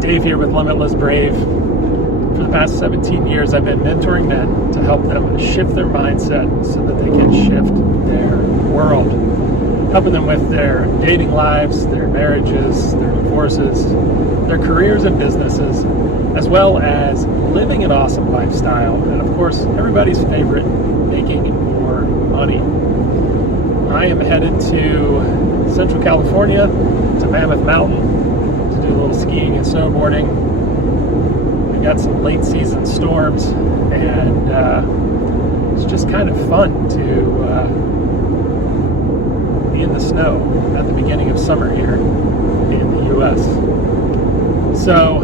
Dave here with Limitless Brave. For the past 17 years, I've been mentoring men to help them shift their mindset so that they can shift their world. Helping them with their dating lives, their marriages, their divorces, their careers and businesses, as well as living an awesome lifestyle, and of course, everybody's favorite, making more money. I am headed to Central California, to Mammoth Mountain, to do a little skiing and snowboarding. We got some late season storms, and it's just kind of fun to be in the snow at the beginning of summer here in the U.S. So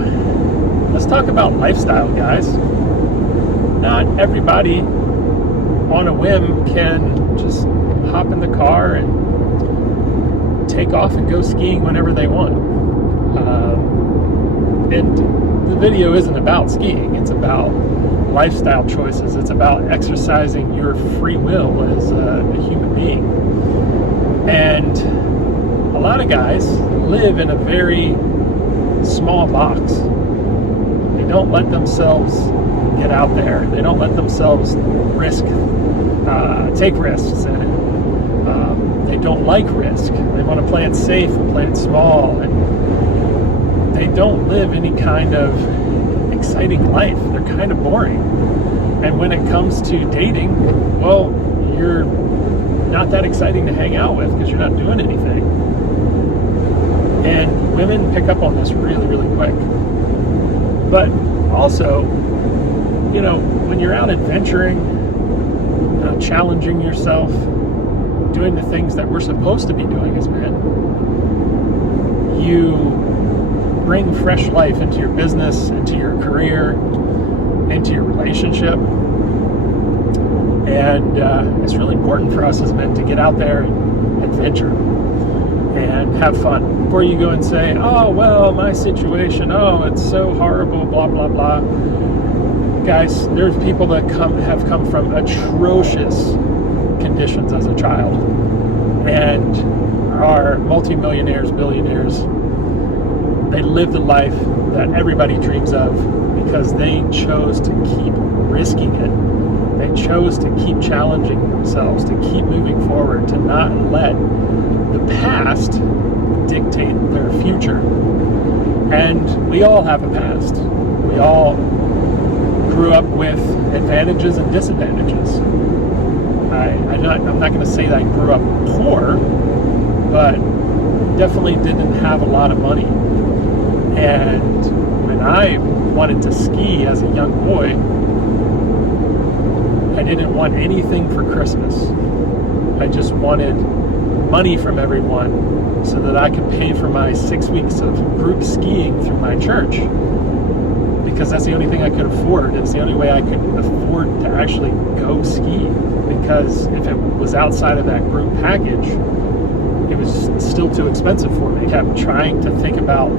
let's talk about lifestyle, guys. Not everybody on a whim can just hop in the car and take off and go skiing whenever they want. And the video isn't about skiing, it's about lifestyle choices. It's about exercising your free will as a human being. And a lot of guys live in a very small box. They don't let themselves get out there. They don't let themselves take risks, and they don't like risk. They want to play it safe and play it small, and they don't live any kind of exciting life. They're kind of boring. And when it comes to dating, well, you're not that exciting to hang out with because you're not doing anything. And women pick up on this really, really quick. But also, when you're out adventuring, challenging yourself, doing the things that we're supposed to be doing as men, you bring fresh life into your business, into your career, into your relationship. And it's really important for us as men to get out there and adventure and have fun. Before you go and say, oh, well, my situation, oh, it's so horrible, blah, blah, blah. Guys, there's people that have come from atrocious conditions as a child and are multimillionaires, billionaires. They lived a life that everybody dreams of because they chose to keep risking it. They chose to keep challenging themselves, to keep moving forward, to not let the past dictate their future. And we all have a past. We all grew up with advantages and disadvantages. I'm not going to say that I grew up poor, but definitely didn't have a lot of money. And when I wanted to ski as a young boy, I didn't want anything for Christmas. I just wanted money from everyone so that I could pay for my 6 weeks of group skiing through my church, because that's the only thing I could afford. It's the only way I could afford to actually go ski, because if it was outside of that group package, it was still too expensive for me. I kept trying to think about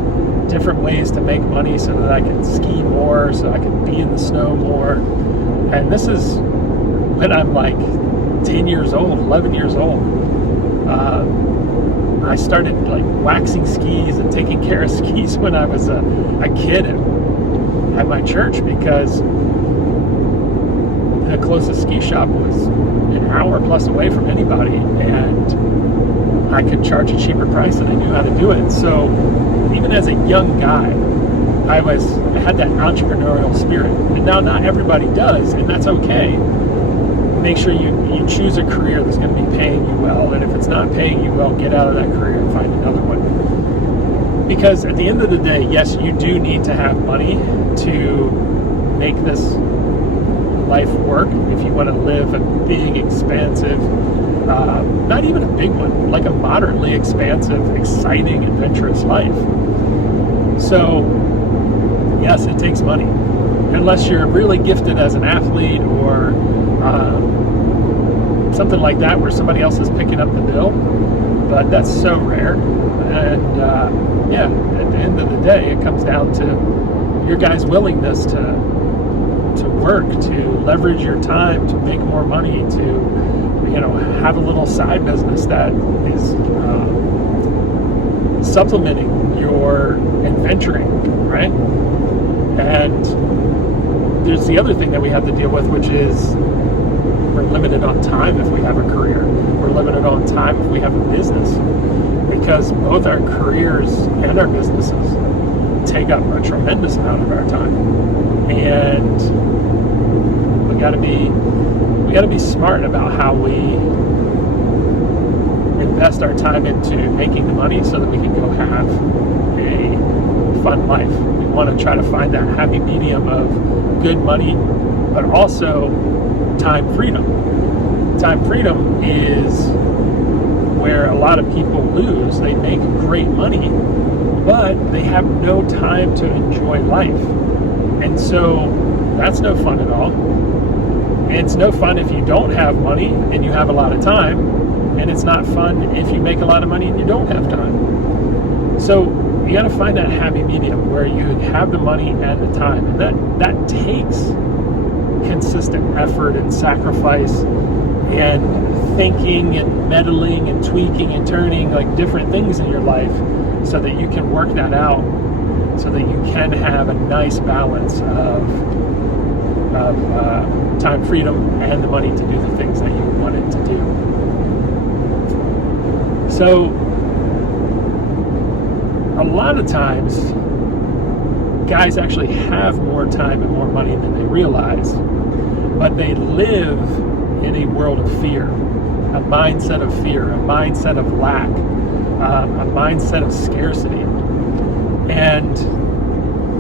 different ways to make money so that I could ski more, so I could be in the snow more. And this is when I'm like 10 years old, 11 years old. I started like waxing skis and taking care of skis when I was a kid at my church, because the closest ski shop was an hour plus away from anybody, and I could charge a cheaper price and I knew how to do it. So even as a young guy, I had that entrepreneurial spirit. And now not everybody does, and that's okay. Make sure you choose a career that's going to be paying you well, and if it's not paying you well, get out of that career and find another one. Because at the end of the day, yes, you do need to have money to make this life work. If you want to live a big, expansive, not even a big one, like a moderately expansive, exciting, adventurous life. So, yes, it takes money. Unless you're really gifted as an athlete or something like that where somebody else is picking up the bill. But that's so rare. And at the end of the day, it comes down to your guys' willingness to work, to leverage your time, to make more money, to have a little side business that is supplementing you're adventuring, right? And there's the other thing that we have to deal with, which is we're limited on time if we have a career. We're limited on time if we have a business, because both our careers and our businesses take up a tremendous amount of our time. And we got to be smart about how we invest our time into making the money so that we can go have a fun life. We want to try to find that happy medium of good money, but also time freedom. Time freedom is where a lot of people lose. They make great money, but they have no time to enjoy life. And so that's no fun at all. And it's no fun if you don't have money and you have a lot of time. And it's not fun if you make a lot of money and you don't have time. So you got to find that happy medium where you have the money and the time. And that takes consistent effort and sacrifice and thinking and meddling and tweaking and turning, like different things in your life, so that you can work that out, so that you can have a nice balance of time freedom and the money to do the things that you wanted to do. So a lot of times guys actually have more time and more money than they realize, but they live in a world of fear, a mindset of fear, a mindset of lack, a mindset of scarcity. And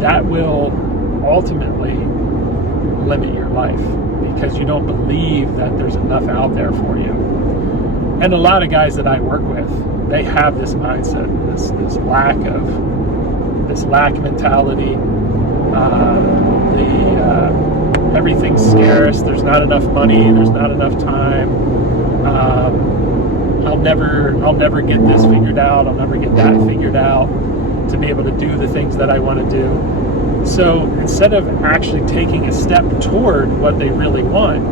that will ultimately limit your life because you don't believe that there's enough out there for you. And a lot of guys that I work with, they have this mindset, this lack mentality. Everything's scarce. There's not enough money. There's not enough time. I'll never get this figured out. I'll never get that figured out to be able to do the things that I want to do. So instead of actually taking a step toward what they really want,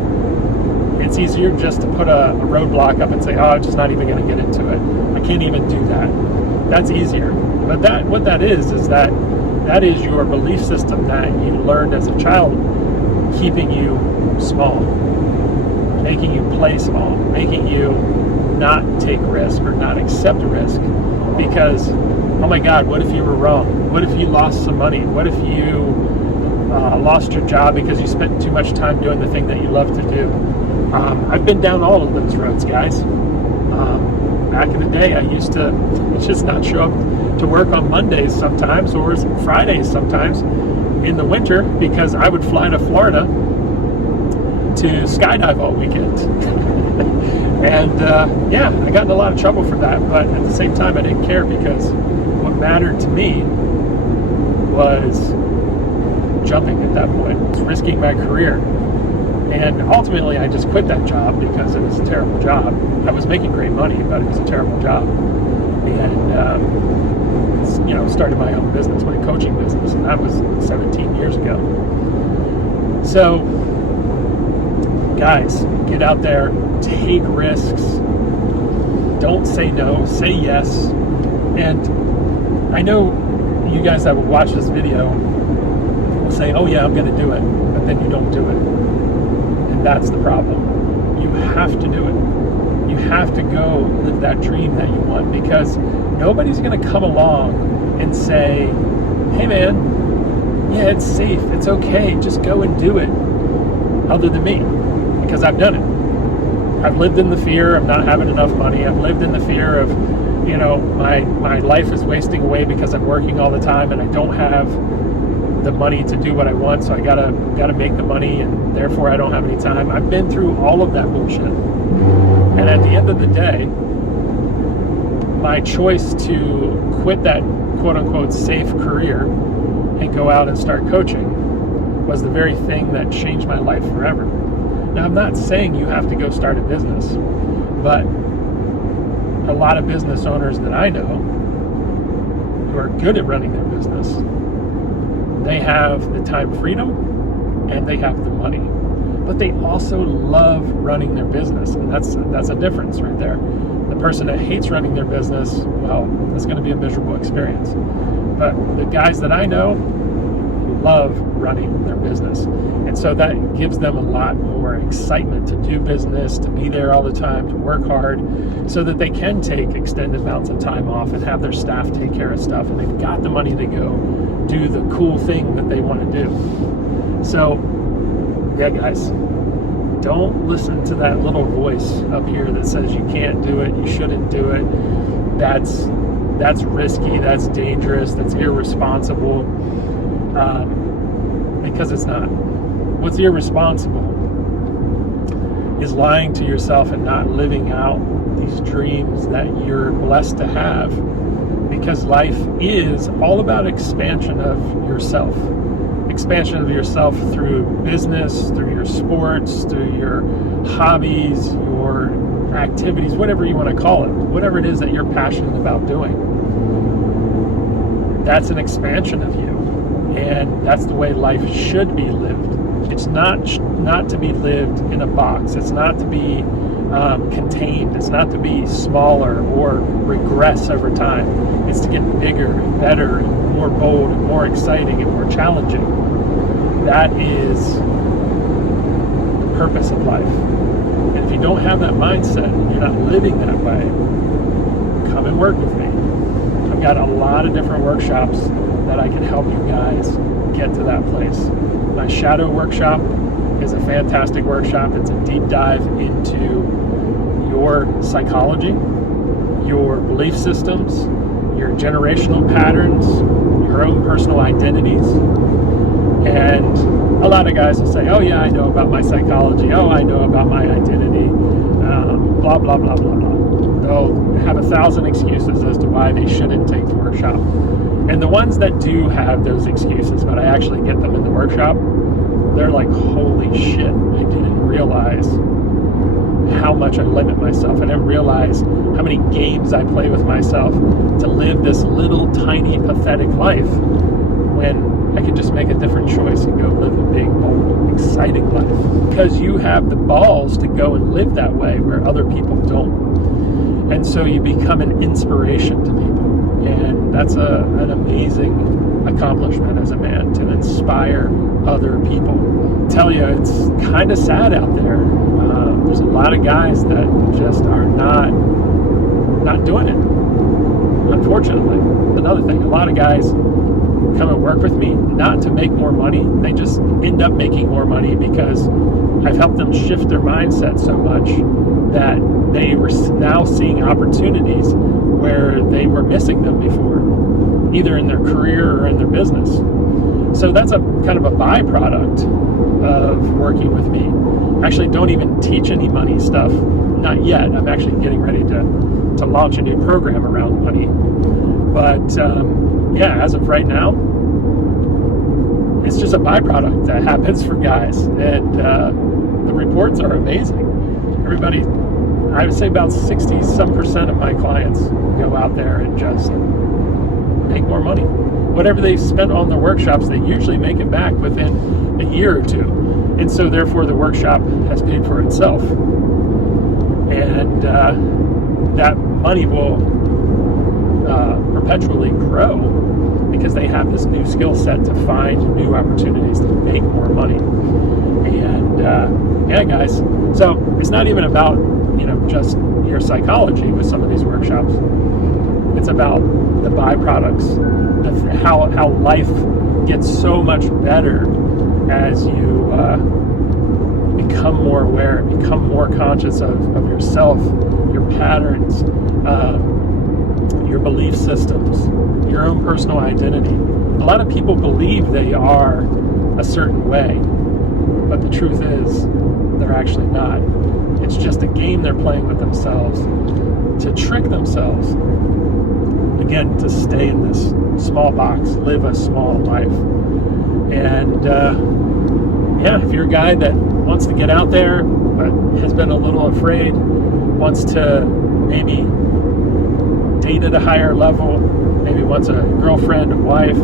it's easier just to put a roadblock up and say, oh, I'm just not even going to get into it. I can't even do that. That's easier. But what that is that is your belief system that you learned as a child, keeping you small, making you play small, making you not take risk or not accept risk because, oh my God, what if you were wrong? What if you lost some money? What if you lost your job because you spent too much time doing the thing that you love to do? I've been down all of those roads, guys. Back in the day, I used to just not show up to work on Mondays sometimes or Fridays sometimes in the winter because I would fly to Florida to skydive all weekend. And I got in a lot of trouble for that, but at the same time I didn't care because what mattered to me was jumping at that point. It was risking my career. And ultimately I just quit that job because it was a terrible job. I was making great money, but it was a terrible job. And started my own business, my coaching business, and that was 17 years ago. So guys, get out there, take risks, don't say no, say yes. And I know you guys that will watch this video will say, oh yeah, I'm going to do it, but then you don't do it. And that's the problem. You have to do it. You have to go live that dream that you want, because nobody's going to come along and say, hey man, yeah, it's safe, it's okay, just go and do it, other than me, because I've done it. I've lived in the fear of not having enough money. I've lived in the fear of, my life is wasting away because I'm working all the time and I don't have the money to do what I want, so I gotta make the money, and therefore I don't have any time. I've been through all of that bullshit. And at the end of the day, my choice to quit that quote-unquote safe career and go out and start coaching was the very thing that changed my life forever. Now, I'm not saying you have to go start a business, but a lot of business owners that I know who are good at running their business, they have the time freedom and they have the money, but they also love running their business, and that's a difference right there. The person that hates running their business well, it's going to be a miserable experience. But the guys that I know love running their business. And so that gives them a lot more excitement to do business, to be there all the time, to work hard, so that they can take extended amounts of time off and have their staff take care of stuff, and they've got the money to go do the cool thing that they want to do. So, yeah, guys, don't listen to that little voice up here that says you can't do it, you shouldn't do it, that's risky, that's dangerous, that's irresponsible, because it's not. What's irresponsible is lying to yourself and not living out these dreams that you're blessed to have, because life is all about expansion of yourself. Expansion of yourself through business, through your sports, through your hobbies, your activities, whatever you want to call it, whatever it is that you're passionate about doing. That's an expansion of you, and that's the way life should be lived. It's not to be lived in a box. It's not to be contained. It's not to be smaller or regress over time. It's to get bigger and better and more bold and more exciting and more challenging. That is the purpose of life. And if you don't have that mindset, you're not living that way, come and work with me. I've got a lot of different workshops that I can help you guys get to that place. My shadow workshop is a fantastic workshop. It's a deep dive into your psychology, your belief systems, your generational patterns, your own personal identities. And a lot of guys will say, oh yeah, I know about my psychology. Oh, I know about my identity. Blah, blah, blah, blah, blah. They'll have 1,000 excuses as to why they shouldn't take the workshop. And the ones that do have those excuses, but I actually get them in the workshop, they're like, holy shit, I didn't realize how much I limit myself. I didn't realize how many games I play with myself to live this little tiny pathetic life, when I could just make a different choice and go live a big, bold, exciting life. Because you have the balls to go and live that way where other people don't. And so you become an inspiration to people. And that's an amazing accomplishment as a man, to inspire other people. I tell you, it's kind of sad out there. There's a lot of guys that just are not doing it, unfortunately. Another thing, a lot of guys come and work with me not to make more money. They just end up making more money because I've helped them shift their mindset so much that they were now seeing opportunities where they were missing them before, either in their career or in their business. So that's a kind of a byproduct of working with me. I actually don't even teach any money stuff, not yet. I'm actually getting ready to launch a new program around money. But yeah, as of right now, it's just a byproduct that happens for guys. And the reports are amazing. Everybody, I would say about 60-some% of my clients go out there and just make more money. Whatever they spent on the workshops, they usually make it back within a year or two. And so therefore the workshop has paid for itself. And that money will perpetually grow because they have this new skill set to find new opportunities to make more money. And yeah, guys, so it's not even about, just your psychology with some of these workshops. It's about the byproducts of how life gets so much better as you become more aware, become more conscious of yourself, your patterns, your belief systems, your own personal identity. A lot of people believe they are a certain way, but the truth is they're actually not. It's just a game they're playing with themselves to trick themselves, again, to stay in this small box, live a small life. And yeah, if you're a guy that wants to get out there but has been a little afraid, wants to maybe date at a higher level, maybe wants a girlfriend, a wife,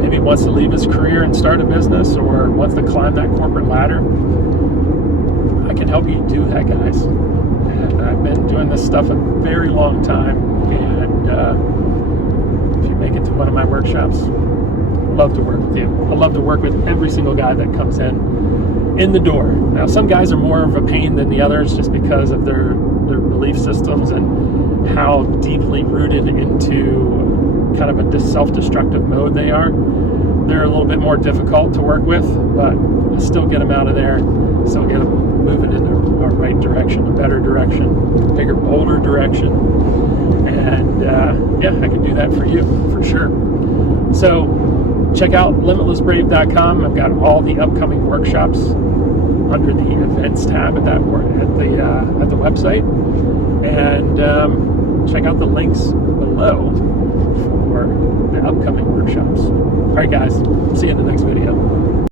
maybe wants to leave his career and start a business, or wants to climb that corporate ladder, I can help you do that, guys. And I've been doing this stuff a very long time. And if you make it to one of my workshops, I'd love to work with you. I love to work with every single guy that comes in the door. Now, some guys are more of a pain than the others just because of their belief systems and how deeply rooted into kind of a self-destructive mode they are. They're a little bit more difficult to work with, but I still get them out of there, still get them moving in the right direction, a better direction, bigger, bolder direction. And yeah, I can do that for you, for sure. So check out limitlessbrave.com. I've got all the upcoming workshops under the events tab at the website. And check out the links below for the upcoming workshops. All right, guys, see you in the next video.